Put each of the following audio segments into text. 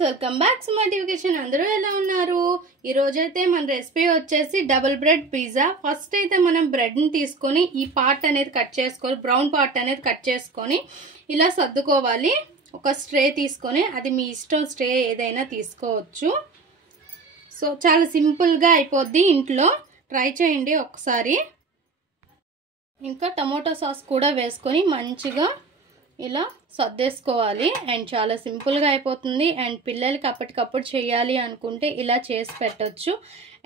Friends, welcome back to motivation. అందరూ ఎలా ఉన్నారు? ఈ రోజైతే మన రెసిపీ వచ్చేసి డబుల్ బ్రెడ్ పిజ్జా. ఫస్ట్ అయితే మనం బ్రెడ్ని తీసుకొని ఈ పార్ట్ అనేది కట్ చేసుకోవాలి, బ్రౌన్ పార్ట్ అనేది కట్ చేసుకొని ఇలా సర్దుకోవాలి. ఒక స్ట్రే తీసుకొని, అది మీ ఇష్టం, స్ట్రే ఏదైనా తీసుకోవచ్చు. సో చాలా సింపుల్గా అయిపోద్ది, ఇంట్లో ట్రై చేయండి ఒకసారి. ఇంకా టమోటా సాస్ కూడా వేసుకొని మంచిగా ఇలా సర్దేసుకోవాలి. అండ్ చాలా సింపుల్గా అయిపోతుంది. అండ్ పిల్లలకి అప్పటికప్పుడు చేయాలి అనుకుంటే ఇలా చేసి పెట్టచ్చు.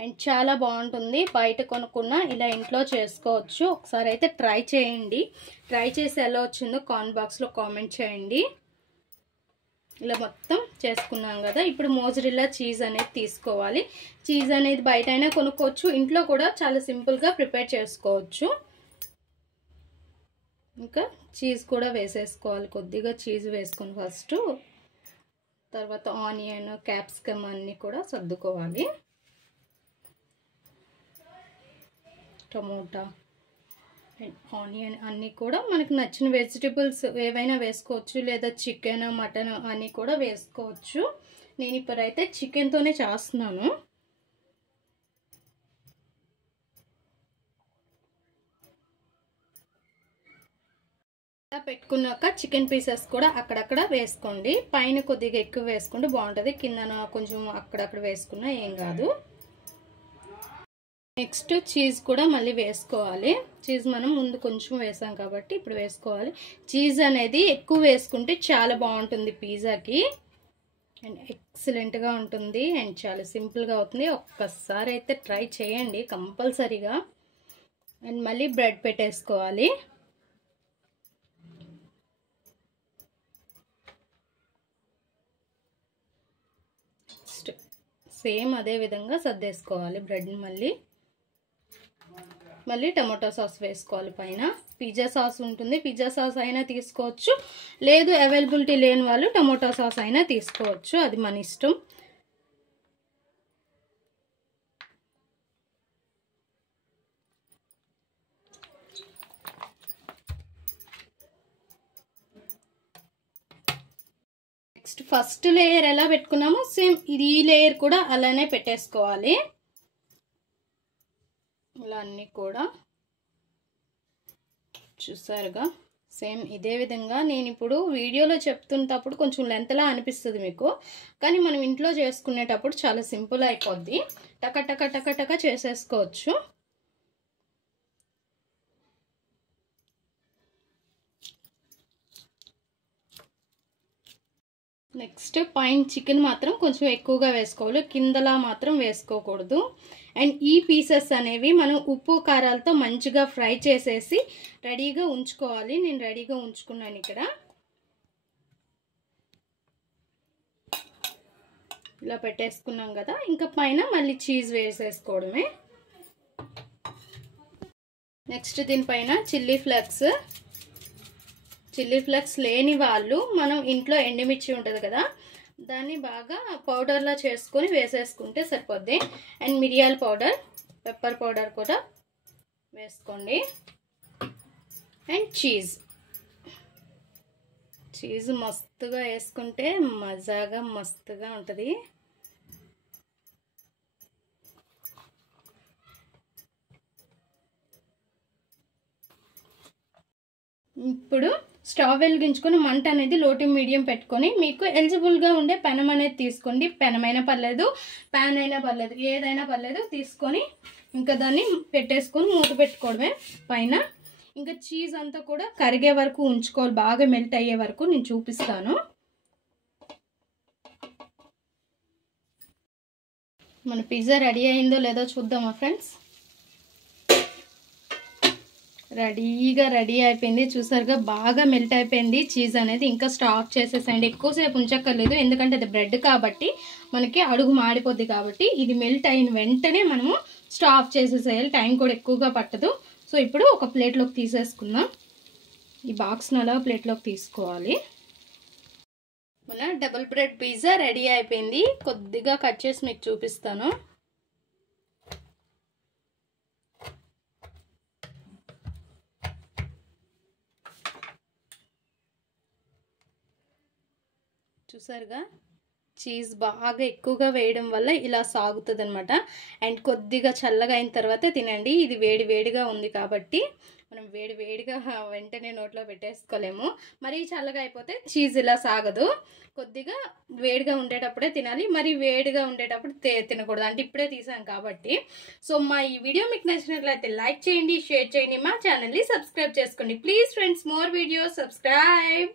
అండ్ చాలా బాగుంటుంది. బయట కొనుక్కున్న ఇలా ఇంట్లో చేసుకోవచ్చు. ఒకసారి అయితే ట్రై చేయండి. ట్రై చేసి ఎలా వచ్చిందో కామెంట్ బాక్స్లో కామెంట్ చేయండి. ఇలా మొత్తం చేసుకున్నాం కదా. ఇప్పుడు మోజరెల్లా చీజ్ అనేది తీసుకోవాలి. చీజ్ అనేది బయట అయినా కొనుక్కోవచ్చు, ఇంట్లో కూడా చాలా సింపుల్గా ప్రిపేర్ చేసుకోవచ్చు. ఇంకా చీజ్ కూడా వేసేసుకోవాలి. కొద్దిగా చీజ్ వేసుకొని ఫస్ట్, తర్వాత ఆనియన్, క్యాప్సికమ్ అన్నీ కూడా సర్దుకోవాలి. టమోటా అండ్ ఆనియన్ అన్నీ కూడా మనకు నచ్చిన వెజిటబుల్స్ ఏవైనా వేసుకోవచ్చు, లేదా చికెన్, మటన్ అన్నీ కూడా వేసుకోవచ్చు. నేను ఇప్పుడైతే చికెన్తోనే చేస్తున్నాను. పెట్టుకున్నాక చికెన్ పీసెస్ కూడా అక్కడక్కడ వేసుకోండి. పైన కొద్దిగా ఎక్కువ వేసుకుంటే బాగుంటుంది, కిందన కొంచెం అక్కడక్కడ వేసుకున్నా ఏం కాదు. నెక్స్ట్ చీజ్ కూడా మళ్ళీ వేసుకోవాలి. చీజ్ మనం ముందు కొంచెం వేసాం కాబట్టి ఇప్పుడు వేసుకోవాలి. చీజ్ అనేది ఎక్కువ వేసుకుంటే చాలా బాగుంటుంది పిజ్జాకి. అండ్ ఎక్సలెంట్గా ఉంటుంది అండ్ చాలా సింపుల్గా అవుతుంది. ఒక్కసారి అయితే ట్రై చేయండి కంపల్సరీగా. అండ్ మళ్ళీ బ్రెడ్ పెట్టేసుకోవాలి. సేమ్ అదే విధంగా సర్దేసుకోవాలి బ్రెడ్ని. మళ్ళీ టమాటో సాస్ వేసుకోవాలి పైన. పిజ్జా సాస్ ఉంటుంది, పిజ్జా సాస్ అయినా తీసుకోవచ్చు, లేదు అవైలబిలిటీ లేని వాళ్ళు టమాటో సాస్ అయినా తీసుకోవచ్చు, అది మన ఇష్టం. నెక్స్ట్ ఫస్ట్ లేయర్ ఎలా పెట్టుకున్నామో సేమ్ ఇది ఈ లేయర్ కూడా అలానే పెట్టేసుకోవాలి. ఇలా అన్నీ కూడా చూసారుగా, సేమ్ ఇదే విధంగా. నేను ఇప్పుడు వీడియోలో చెప్తున్నప్పుడు కొంచెం లెంత్లా అనిపిస్తుంది మీకు, కానీ మనం ఇంట్లో చేసుకునేటప్పుడు చాలా సింపుల్ అయిపోద్ది. టక టక టక టక చేసేసుకోవచ్చు. నెక్స్ట్ పైన చికెన్ మాత్రం కొంచెం ఎక్కువగా వేసుకోవాలి, కిందలా మాత్రం వేసుకోకూడదు. అండ్ ఈ పీసెస్ అనేవి మనం ఉప్పు కారాలతో మంచిగా ఫ్రై చేసేసి రెడీగా ఉంచుకోవాలి. నేను రెడీగా ఉంచుకున్నాను ఇక్కడ. ఇలా పెట్టేసుకున్నాం కదా. ఇంకా పైన మళ్ళీ చీజ్ వేసేసుకోవడమే. నెక్స్ట్ దీనిపైన చిల్లీ ఫ్లేక్స్ లేని వాళ్ళు మనం ఇంట్లో ఎండుమిర్చి ఉంటుంది కదా, దాన్ని బాగా పౌడర్లా చేసుకొని వేసేసుకుంటే సరిపోద్ది. అండ్ మిరియాల పౌడర్, పెప్పర్ పౌడర్ కూడా వేసుకోండి. అండ్ చీజ్ మస్తుగా వేసుకుంటే మస్తుగా ఉంటుంది. ఇప్పుడు స్టవ్ వెలిగించుకొని మంట అనేది లో టు మీడియం పెట్టుకొని, మీకు ఎలిజిబుల్గా ఉండే పెనం అనేది తీసుకోండి. పెనమైనా పర్లేదు, ప్యాన్ అయినా పర్లేదు, ఏదైనా పర్లేదు తీసుకొని ఇంకా దాన్ని పెట్టేసుకొని మూత పెట్టుకోవడమే పైన. ఇంకా చీజ్ అంతా కూడా కరిగే వరకు ఉంచుకోవాలి, బాగా మెల్ట్ అయ్యే వరకు. నేను చూపిస్తాను. మన పిజ్జా రెడీ అయిందో లేదో చూద్దామా ఫ్రెండ్స్. రెడీ అయిపోయింది. చూసారుగా, బాగా మెల్ట్ అయిపోయింది చీజ్ అనేది. ఇంకా స్టాప్ చేసేసండి, ఎక్కువసేపు ఉంచక్కర్లేదు, ఎందుకంటే అది బ్రెడ్ కాబట్టి మనకి అడుగు మాడిపోద్ది. కాబట్టి ఇది మెల్ట్ అయిన వెంటనే మనము స్టాప్ చేసేసేయాలి, టైం కూడా ఎక్కువగా పట్టదు. సో ఇప్పుడు ఒక ప్లేట్లోకి తీసేసుకుందాం. ఈ బాక్స్ని అలా ప్లేట్లోకి తీసుకోవాలి. మన డబుల్ బ్రెడ్ పిజ్జా రెడీ అయిపోయింది. కొద్దిగా కట్ చేసి మీకు చూపిస్తాను. చూసారుగా, చీజ్ బాగా ఎక్కువగా వేయడం వల్ల ఇలా సాగుతుంది అనమాట. అండ్ కొద్దిగా చల్లగా అయిన తర్వాత తినండి. ఇది వేడి వేడిగా ఉంది కాబట్టి మనం వేడి వేడిగా వెంటనే నోట్లో పెట్టేసుకోలేము. మరీ చల్లగా అయిపోతే చీజ్ ఇలా సాగదు. కొద్దిగా వేడిగా ఉండేటప్పుడే తినాలి, మరి వేడిగా ఉండేటప్పుడు తినకూడదు. అంటే ఇప్పుడే తీసాం కాబట్టి. సో మా ఈ వీడియో మీకు నచ్చినట్లయితే లైక్ చేయండి, షేర్ చేయండి, మా ఛానల్ని సబ్స్క్రైబ్ చేసుకోండి. Please friends, more videos, subscribe.